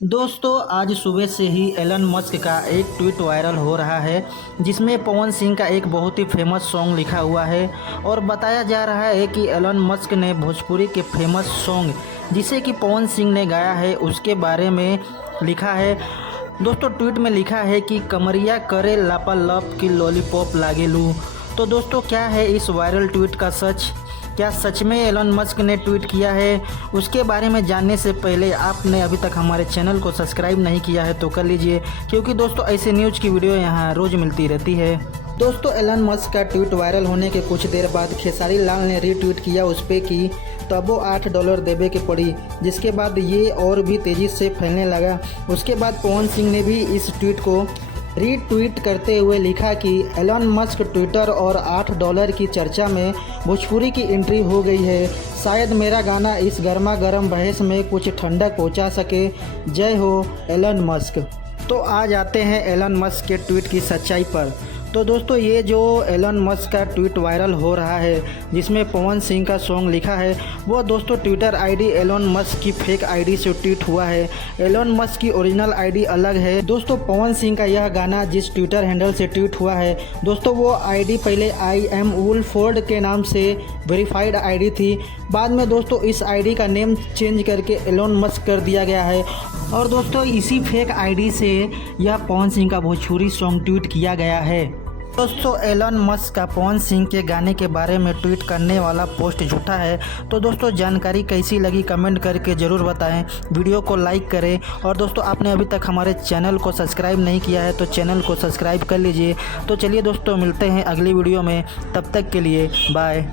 दोस्तों आज सुबह से ही एलन मस्क का एक ट्वीट वायरल हो रहा है जिसमें पवन सिंह का एक बहुत ही फेमस सॉन्ग लिखा हुआ है और बताया जा रहा है कि एलन मस्क ने भोजपुरी के फेमस सॉन्ग जिसे कि पवन सिंह ने गाया है उसके बारे में लिखा है। दोस्तों ट्वीट में लिखा है कि कमरिया करे लापालप की लॉलीपॉप लागे लू। तो दोस्तों क्या है इस वायरल ट्वीट का सच? क्या सच में एलन मस्क ने ट्वीट किया है? उसके बारे में जानने से पहले आपने अभी तक हमारे चैनल को सब्सक्राइब नहीं किया है तो कर लीजिए, क्योंकि दोस्तों ऐसे न्यूज़ की वीडियो यहाँ रोज़ मिलती रहती है। दोस्तों एलन मस्क का ट्वीट वायरल होने के कुछ देर बाद खेसारी लाल ने रीट्वीट किया उस पर कि तबो $8 देवे के पड़ी, जिसके बाद ये और भी तेज़ी से फैलने लगा। उसके बाद पवन सिंह ने भी इस ट्वीट को रीट्वीट करते हुए लिखा कि एलन मस्क ट्विटर और $8 की चर्चा में भोजपुरी की एंट्री हो गई है। शायद मेरा गाना इस गर्मा गर्म बहस में कुछ ठंडक पहुंचा सके। जय हो एलन मस्क। तो आज आते हैं एलन मस्क के ट्वीट की सच्चाई पर। तो दोस्तों ये जो एलन मस्क का ट्वीट वायरल हो रहा है जिसमें पवन सिंह का सॉन्ग लिखा है वो दोस्तों ट्विटर आईडी एलन मस्क की फेक आईडी से ट्वीट हुआ है। एलन मस्क की ओरिजिनल आईडी अलग है। दोस्तों पवन सिंह का यह गाना जिस ट्विटर हैंडल से ट्वीट हुआ है दोस्तों वो आईडी पहले आई एम वुलफोर्ड के नाम से वेरीफाइड आईडी थी। बाद में दोस्तों इस आईडी का नेम चेंज करके एलन मस्क कर दिया गया है और दोस्तों इसी फेक आईडी से यह पवन सिंह का भोजपुरी सॉन्ग ट्वीट किया गया है। दोस्तों एलन मस्क का पवन सिंह के गाने के बारे में ट्वीट करने वाला पोस्ट झूठा है। तो दोस्तों जानकारी कैसी लगी कमेंट करके ज़रूर बताएं। वीडियो को लाइक करें और दोस्तों आपने अभी तक हमारे चैनल को सब्सक्राइब नहीं किया है तो चैनल को सब्सक्राइब कर लीजिए। तो चलिए दोस्तों मिलते हैं अगली वीडियो में, तब तक के लिए बाय।